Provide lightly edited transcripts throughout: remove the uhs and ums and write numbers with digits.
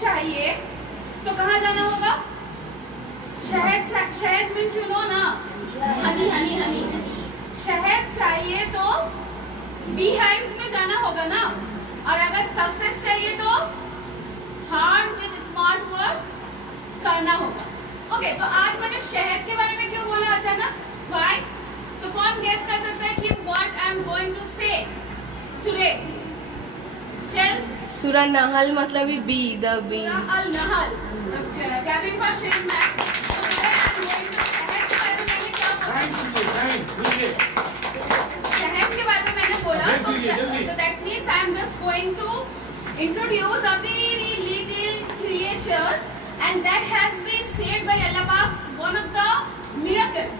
चाहिए तो कहाँ जाना होगा? शहद शहद मीन्स यू नो ना, हनी हनी हनी। शहद चाहिए तो बी हाइव्स में जाना होगा ना। और अगर सक्सेस चाहिए तो हार्ड विद स्मार्ट वर्क करना होगा। ओके, तो आज मैंने शहद के बारे में क्यों बोला अचानक? व्हाई? सो कौन गेस कर सकता है कि what I am going to say today? Tell. सूरा नहल मतलब ही बी, द बी। अल नहल। कैबिन फॉर शेफ मैम। शहद के बारे में मैंने बोला, तो that means I am just going to introduce a very little creature and that has been saved by Allah Pak's one of the miracle,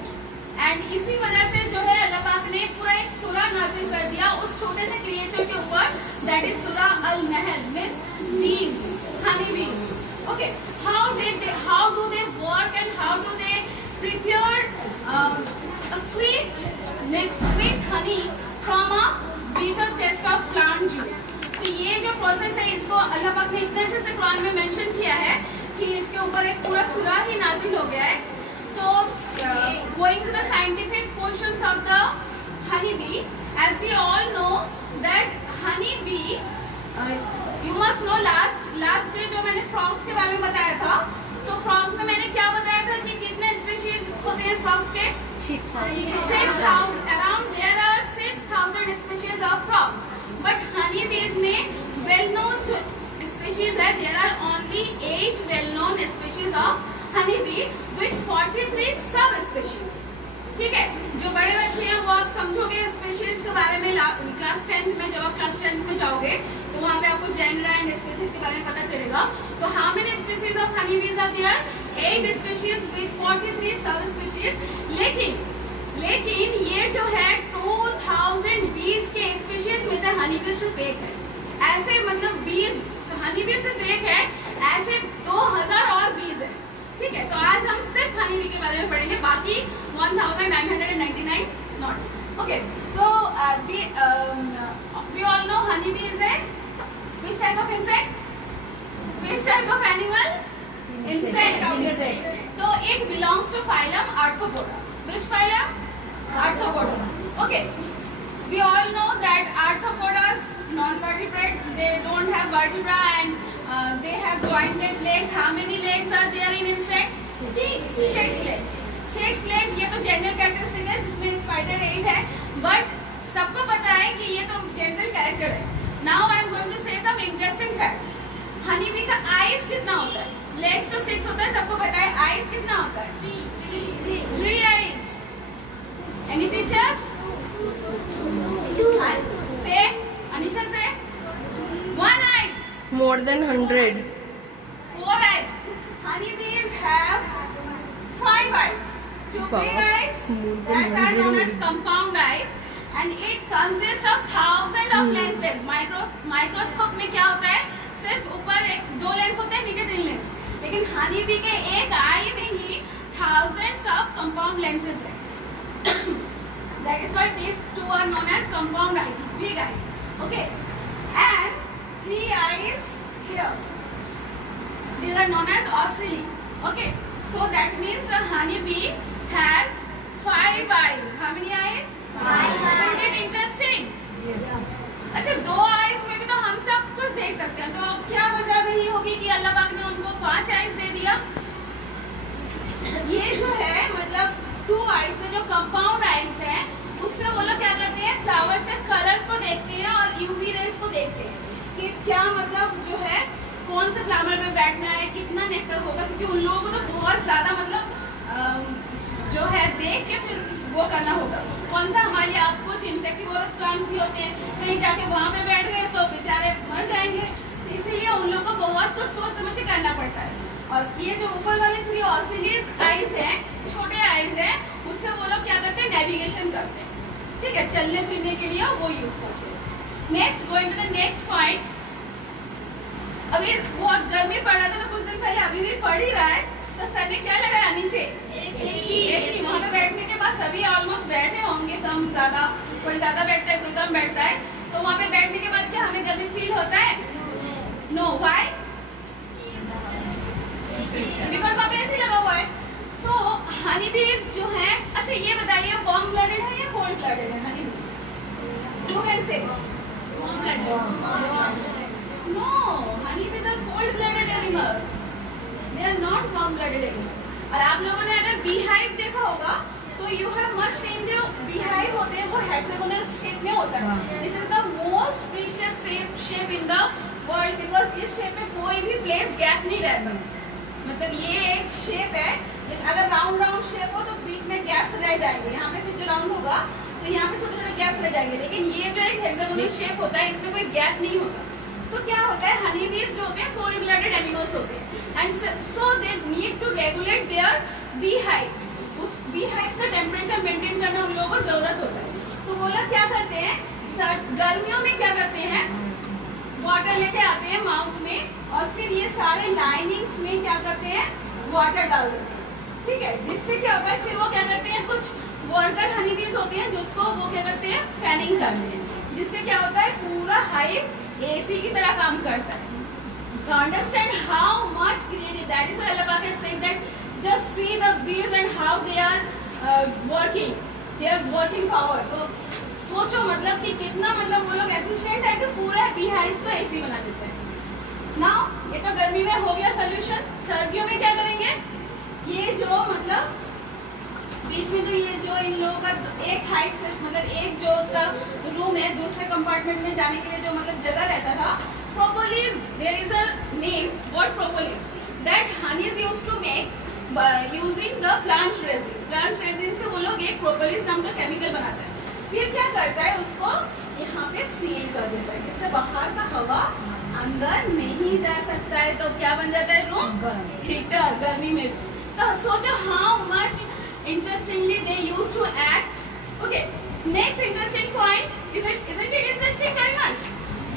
and इसी वजह से जो है अल्लाह पाक ने पूरा एक सूरा नाज़िल कर दिया उस छोटे से क्रिएचर के ऊपर, that is सूरा अल नहल, means bees, honey bees. Okay, how do they work and how do they prepare a sweet honey from a bitter taste of plant juice. तो ये जो प्रोसेस है इसको अल्लाह पाक ने इतने अच्छे से कुरान में मेंशन किया है कि इसके ऊपर एक पूरा सूरा ही नाजिल हो गया है। तो going to the scientific portions of the honey bee, as we all know that honey bee, you must know last day जो मैंने फ्रॉग्स के बारे में बताया था, तो फ्रॉग्स में मैंने क्या बताया था कि कितने स्पीशीज होते हैं फ्रॉग्स के? 6,000। Around there are 6,000 species of frogs, but honey bees में वेल नोन जो स्पीशीज है, there are only 8 well known species of honey bee with 43 सब स्पीशीज। ठीक है, जो बड़े बच्चे हैं वो आप समझोगे स्पीशीज के बारे में क्लास 10th में, जब आप क्लास 10th में जाओगे तो वहाँ पे आपको जेनर एंड स्पीशीज के बारे में पता चलेगा। तो how many species of Honey bees are there? 8 species with 43 सब स्पीशीज। लेकिन ये जो है 2000 बीज के स्पीशीज में से हनी बी सिर्फ एक है। ऐसे मतलब बीज, हनी बी सिर्फ एक है, ऐसे 2000 और बीज है। ठीक है, तो आज हम सिर्फ हनी बी के बारे में पढ़ेंगे, बाकी 1999 नॉट। ओके, तो we all know honey bee is a which type of insect? Which type of animal? Insect, obviously. So it belongs to phylum Arthropoda. Which phylum? Arthropoda. Okay. We all know that arthropodas, non-vertebrate, they don't have vertebra and they have jointed legs. How many legs are there in insects? 6 legs. 6 legs, ये तो general characteristic है जिसमें spider 8 है, but सबको पता है कि ये तो जनरल कैरेक्टर है। Now I am going to say some interesting facts. Honey bee का आइज कितना होता है? लेग्स तो 6 होता है, सबको पता है। आइज कितना होता है? 3 eyes. Any teachers? 2. Say, Anisha say. 1 eye. More than 100. 4 eyes. Honeybees have 5 eyes. 2 big eyes that are known as compound eyes, and it consists of thousands of lenses. Microscope में क्या होता है? सिर्फ ऊपर 2 लेंस होते हैं, नीचे 3 लेंस, लेकिन हनी बी के एक आई में ही thousands of compound lenses है। That is why these 2 are known as compound eyes, big eyes. Okay, and 3 eyes here. These are known as ocelli. Okay, so that means a honey bee has 5 eyes. How many eyes? 5 eyes. Isn't it interesting? Yes. अच्छा, 2 eyes में भी तो हम सब कुछ देख सकते हैं, तो क्या वजह रही होगी कि अल्लाह पाक ने उनको 5 आइज दे दिया? ये जो है मतलब 2 आइज से जो कंपाउंड आइज है उससे वो लोग क्या करते हैं, फ्लावर से कलर्स को देखते हैं और यूवी रेज को देखते हैं कि क्या मतलब जो है कौन से फ्लावर में बैठना है, कितना नेक्टर होगा, क्योंकि उन लोगों को तो बहुत ज्यादा मतलब जो है देख के फिर वो करना होगा। कौन सा हमारे आप कुछ इंसेक्टिवोरस प्लांट्स भी होते हैं, कहीं जाके वहाँ पे बैठ गए तो बेचारे मर जाएंगे, इसीलिए उन लोगों को बहुत कुछ सोच समझ के करना पड़ता है। और ये जो ऊपर वाले 3 ऑसिलियस आइज हैं, छोटे आइज हैं, उससे वो लोग क्या करते हैं, नेविगेशन करते हैं। ठीक है, चलने फिरने के लिए वो यूज करते हैं। Next, going to the next point. अभी बहुत गर्मी पड़ रहा था तो कुछ दिन पहले, अभी भी पड़ ही रहा है, तो सर ने क्या लगाया नीचे? एसी। वहाँ पे बैठने के बाद सभी ऑलमोस्ट बैठे होंगे, कम ज्यादा, कोई ज्यादा बैठता है कोई कम बैठता है, तो वहाँ पे बैठने के बाद क्या हमें गर्मी फील होता है? No, why? No, honeybees are cold-blooded animal. They are not warm-blooded animal. और आप लोगों ने अगर beehive देखा होगा तो you have must seen जो beehive होते हैं वो hexagonal shape में होता है. This is the most precious shape in the world because इस shape में कोई भी place gap नहीं रहता. मतलब ये एक shape है. अगर round shape हो तो बीच में gaps रह जाएंगे. यहाँ पे फिर जो round होगा तो यहाँ पे छोटे-छोटे gaps रह जाएंगे. लेकिन ये जो एक hexagonal shape होता है इसमें कोई gap नहीं होता. तो क्या होता है honeybees जो होते हैं cold blooded animals होते हैं. And so they need to regulate their beehives. उस beehives का टेम्परेचर मेंटेन करना उन लोगों को जरूरत होता है. तो वो लोग क्या करते हैं गर्मियों में क्या करते हैं वाटर लेके आते हैं माउथ में और फिर ये सारे लाइनिंग्स में क्या करते हैं वाटर डाल देते हैं. ठीक है. जिससे क्या होता है फिर वो क्या करते हैं कुछ वर्कर हनीबीज होते हैं जिसको वो क्या करते हैं फैनिंग करते हैं. जिससे क्या होता है पूरा हाइव एसी की तरह काम करता है. Understand how much creative. That is why Allah Pak has said that just see the bees and how they are working. Their working power. तो सोचो मतलब कि कितना मतलब वो लोग एफिशिएंट है कि पूरा beehives को एसी बना देते हैं. Now ये तो गर्मी में हो गया सोल्यूशन. सर्दियों में क्या करेंगे? ये जो मतलब बीच में तो ये जो इन लोगों का एक हाइट से मतलब एक जो उसका रूम है दूसरे कंपार्टमेंट में जाने के लिए जो मतलब जगह रहता था. Propolis, there is a name, what propolis? That honey is used to make by using the plant resin. Plant resin से वो लोग एक propolis नाम का केमिकल बनाता है. फिर क्या करता है उसको यहाँ पे सील कर देता है जिससे बाहर का हवा अंदर नहीं जा सकता है. तो क्या बन जाता है रूम हीटर गर्मी में. तो सोचो how much interestingly they used to act. Okay, next interesting point. Isn't it interesting very much?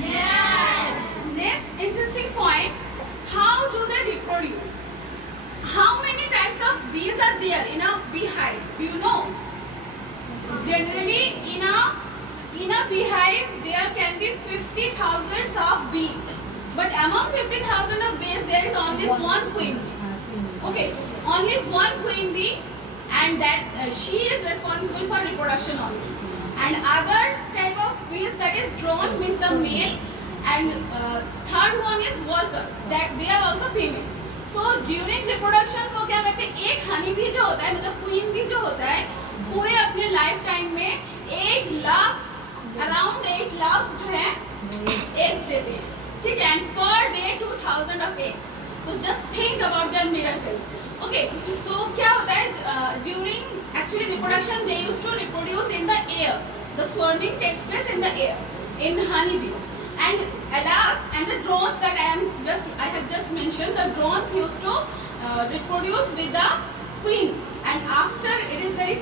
Yes. Next interesting point, how do they reproduce? How many types of bees are there in a beehive? Do you know? Generally, in a beehive, there can be 50,000 of bees. But among 50,000 of bees, there is only one queen bee. Okay, only one queen bee, and that she is responsible for reproduction only. And other type of bees that is drone means the male. And third one is worker that they are also female. तो during reproduction वो क्या करते हैं एक हनी भी जो होता है मतलब क्वीन भी जो होता है पूरे अपने लाइफ टाइम में 8 लाख अराउंड 8 लाख जो है एग्स देते हैं. ठीक है. And per day 2000 of eggs. तो just think about their miracles. Okay. तो क्या होता है during actually reproduction they used to reproduce in the air. The swarming takes place in the air in honey bees. And alas, and the drones that I have just mentioned, the drones used to reproduce with the queen. And after, it is very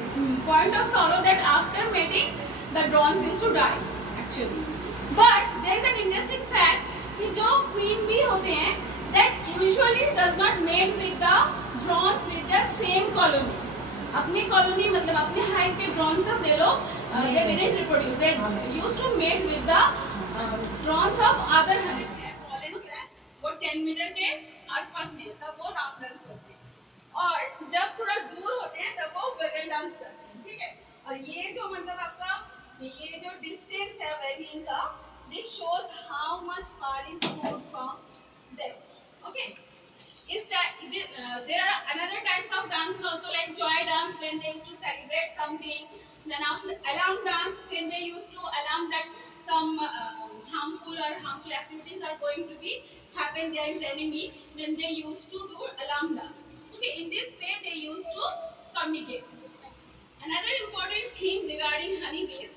point of sorrow that after mating, the drones used to die actually. But there is an interesting fact कि जो queen bee होते हैं, that usually does not mate with the drones with their same colony. अपनी colony मतलब अपने hive के drone सब दे लोग they didn't reproduce. They used to mate with the drones of other Honey. Pollens है वो 10 मीटर के आसपास में तब वो राउंड डांस करते हैं. और जब थोड़ा दूर होते हैं तब वो वेगल डांस करते हैं. ठीक है. और ये जो मतलब आपका ये जो डिस्टेंस है वेगिंग का this shows how much far is move from them. Okay. There are another types of dances also like joy dance when they used to celebrate something. Then after alarm dance when they used to alarm that some harmful activities are going to be happen. There is enemy. Then they used to do alarm dance. Okay. In this way they used to communicate. Another important thing regarding honeybees,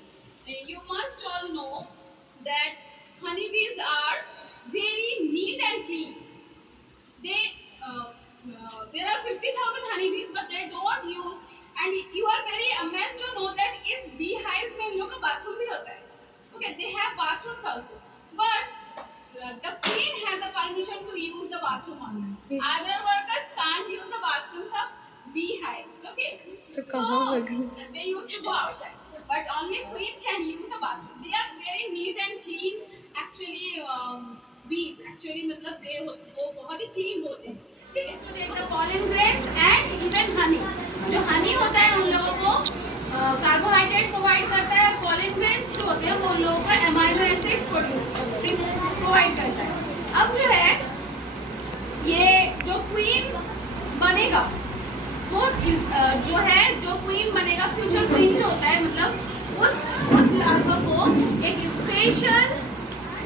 you must all know that honeybees are very neat and clean. There are 50,000 honeybees, but they don't use. And you are very amazed to know that इस beehive में इन लोगों का bathroom भी होता है. Okay, they have bathrooms also, but the queen has the permission to use the bathroom only. Other workers can't use the bathrooms of beehives. Okay, so they used to go outside, but only queen can use the bathroom. They are very neat and clean. Actually, bees. Actually, मतलब वो बहुत ही clean होते हैं. ठीक है. To take the pollen grains and even honey. जो honey होता है उन लोगों को कार्बोहाइड्रेट प्रोवाइड करता है, पॉलिन ग्रेन्स जो होते हैं वो लोगों का एमाइनो एसिड्स प्रोवाइड करता है। अब जो है ये जो क्वीन बनेगा वो जो क्वीन बनेगा, फ्यूचर क्वीन जो होता है, मतलब उस लार्वा को एक स्पेशल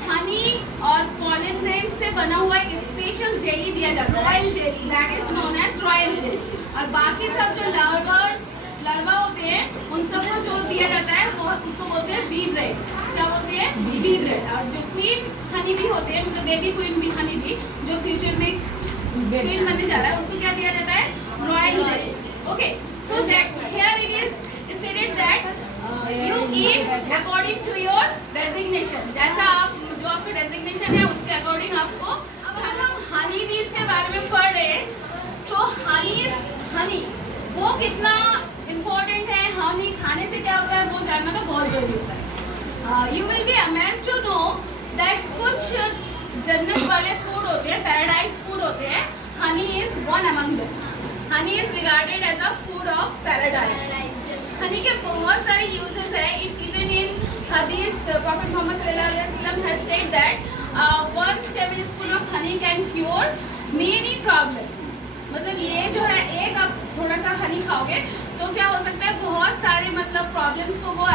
हनी और पॉलिन ग्रेन्स से बना हुआ एक स्पेशल जेली दिया जाता है, royal jelly, that is known as royal jelly. और बाकी सब जो लार्वा होते हैं उन सबको जो दिया जाता है वो उसको बोलते हैं बी ब्रेड। क्या बोलते हैं? Bee bread. और जो क्वीन हनी भी होते हैं, मतलब बेबी क्वीन भी हनी भी जो फ्यूचर में क्वीन बनने जा रहा है, उसको क्या दिया जाता है? Royal jelly. Okay, so that here it is stated that you eat according to your designation. जैसा आप जो आपका डेजिग्नेशन है उसके अकॉर्डिंग आपको। अब अगर हम हनी बीज के बारे में पढ़ रहे हैं तो हनी वो कितना इम्पोर्टेंट है, हनी खाने से क्या होता है वो जानना तो बहुत जरूरी होता है। You will be amazed to know that कुछ जन्नत वाले फूड होते हैं, पैराडाइज फूड होते हैं, honey is one among them. Honey is regarded as a food of paradise. Honey के बहुत सारे यूजेस है। इवन इन हदीस प्रॉफेट मोहम्मद सल्लल्लाहु अलैहि वसल्लम has said that 1 tablespoon of honey can cure many problems. मतलब ये जो है एक आप थोड़ा सा हनी खाओगे तो क्या हो सकता है, बहुत सारे मतलब प्रॉब्लम्स को वो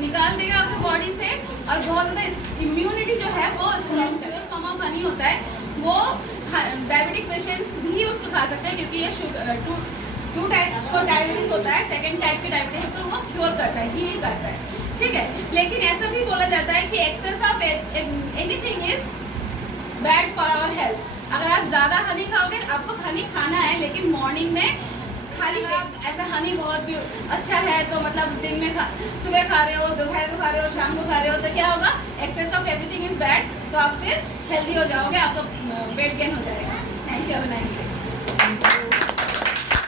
निकाल देगा आपकी बॉडी से और बहुत ज़्यादा इम्यूनिटी जो है वो स्ट्रॉन्ग है। फॉर्म ऑफ हनी होता है वो डायबिटिक पेशेंट्स भी उसको खा सकते हैं क्योंकि ये टू टाइप्स को डायबिटीज होता है। सेकेंड टाइप के डायबिटीज को वो क्योर करता है, हील करता है, ठीक है। लेकिन ऐसा भी बोला जाता है कि excess of anything is bad for our health. अगर आप ज़्यादा हनी खाओगे, आपको हनी खाना है लेकिन मॉर्निंग में खाली पेट ऐसा हनी बहुत भी अच्छा है तो मतलब दिन में सुबह खा रहे हो, दोपहर को खा रहे हो, शाम को खा रहे हो तो क्या होगा, excess of everything is bad, तो आप फिर हेल्दी हो जाओगे, आपका वेट गेन हो जाएगा। Thank you, have a nice day.